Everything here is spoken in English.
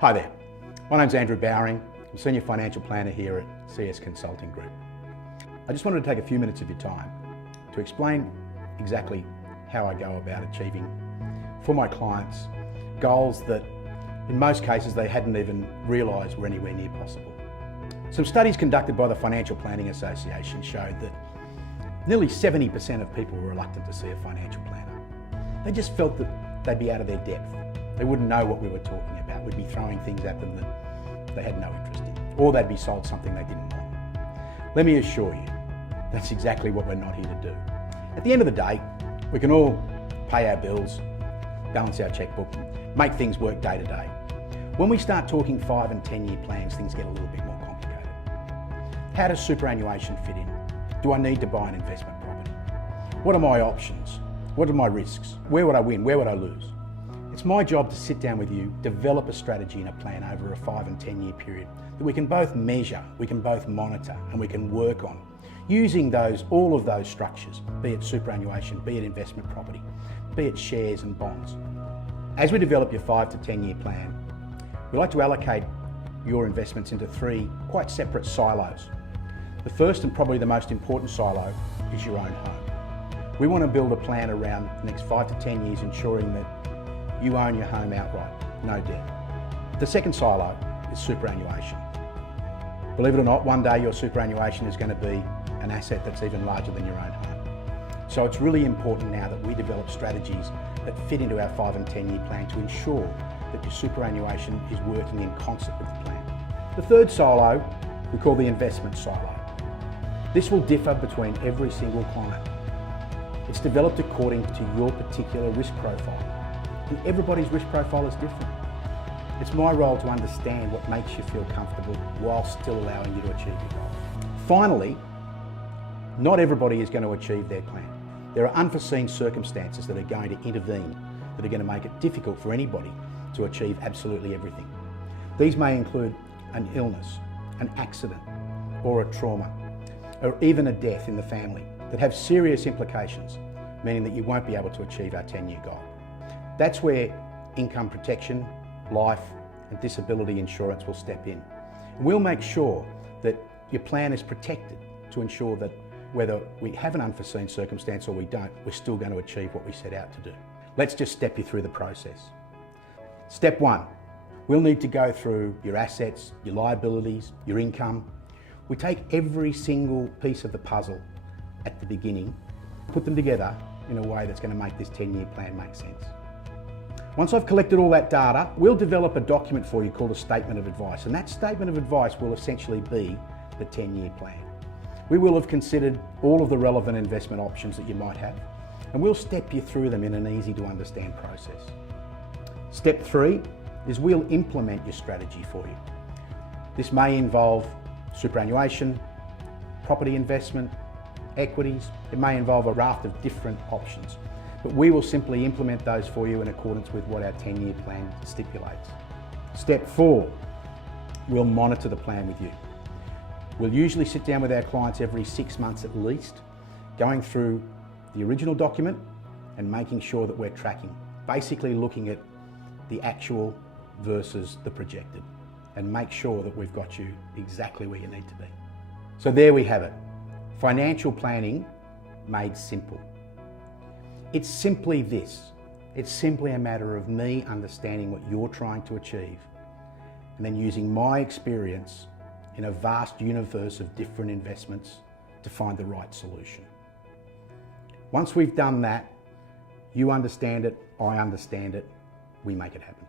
Hi there, my name's Andrew Bowring. I'm Senior Financial Planner here at CS Consulting Group. I just wanted to take a few minutes of your time to explain exactly how I go about achieving for my clients goals that in most cases they hadn't even realised were anywhere near possible. Some studies conducted by the Financial Planning Association showed that nearly 70% of people were reluctant to see a financial planner. They just felt that they'd be out of their depth. They wouldn't know what we were talking about. We'd be throwing things at them that they had no interest in, or they'd be sold something they didn't want. Let me assure you, that's exactly what we're not here to do. At the end of the day, we can all pay our bills, balance our checkbook, make things work day to day. When we start talking 5 and 10 year plans, things get a little bit more complicated. How does superannuation fit in? Do I need to buy an investment property? What are my options? What are my risks? Where would I win? Where would I lose? It's my job to sit down with you, develop a strategy and a plan over a 5 and 10 year period that we can both measure, we can both monitor, and we can work on using all of those structures, be it superannuation, be it investment property, be it shares and bonds. As we develop your 5 to 10 year plan, we like to allocate your investments into 3 quite separate silos. The first and probably the most important silo is your own home. We want to build a plan around the next 5 to 10 years ensuring that you own your home outright, no debt. The second silo is superannuation. Believe it or not, one day your superannuation is going to be an asset that's even larger than your own home. So it's really important now that we develop strategies that fit into our 5 and 10 year plan to ensure that your superannuation is working in concert with the plan. The third silo we call the investment silo. This will differ between every single client. It's developed according to your particular risk profile. And everybody's risk profile is different. It's my role to understand what makes you feel comfortable while still allowing you to achieve your goals. Finally, not everybody is going to achieve their plan. There are unforeseen circumstances that are going to intervene, that are going to make it difficult for anybody to achieve absolutely everything. These may include an illness, an accident, or a trauma, or even a death in the family that have serious implications, meaning that you won't be able to achieve our 10-year goal. That's where income protection, life and disability insurance will step in. We'll make sure that your plan is protected to ensure that whether we have an unforeseen circumstance or we don't, we're still going to achieve what we set out to do. Let's just step you through the process. Step 1, we'll need to go through your assets, your liabilities, your income. We take every single piece of the puzzle at the beginning, put them together in a way that's going to make this 10-year plan make sense. Once I've collected all that data, we'll develop a document for you called a statement of advice, and that statement of advice will essentially be the 10-year plan. We will have considered all of the relevant investment options that you might have, and we'll step you through them in an easy to understand process. Step 3 is we'll implement your strategy for you. This may involve superannuation, property investment, equities. It may involve a raft of different options, but we will simply implement those for you in accordance with what our 10-year plan stipulates. Step 4, we'll monitor the plan with you. We'll usually sit down with our clients every 6 months at least, going through the original document and making sure that we're tracking, basically looking at the actual versus the projected, and make sure that we've got you exactly where you need to be. So there we have it. Financial planning made simple. It's simply this. It's simply a matter of me understanding what you're trying to achieve and then using my experience in a vast universe of different investments to find the right solution. Once we've done that, you understand it, I understand it, we make it happen.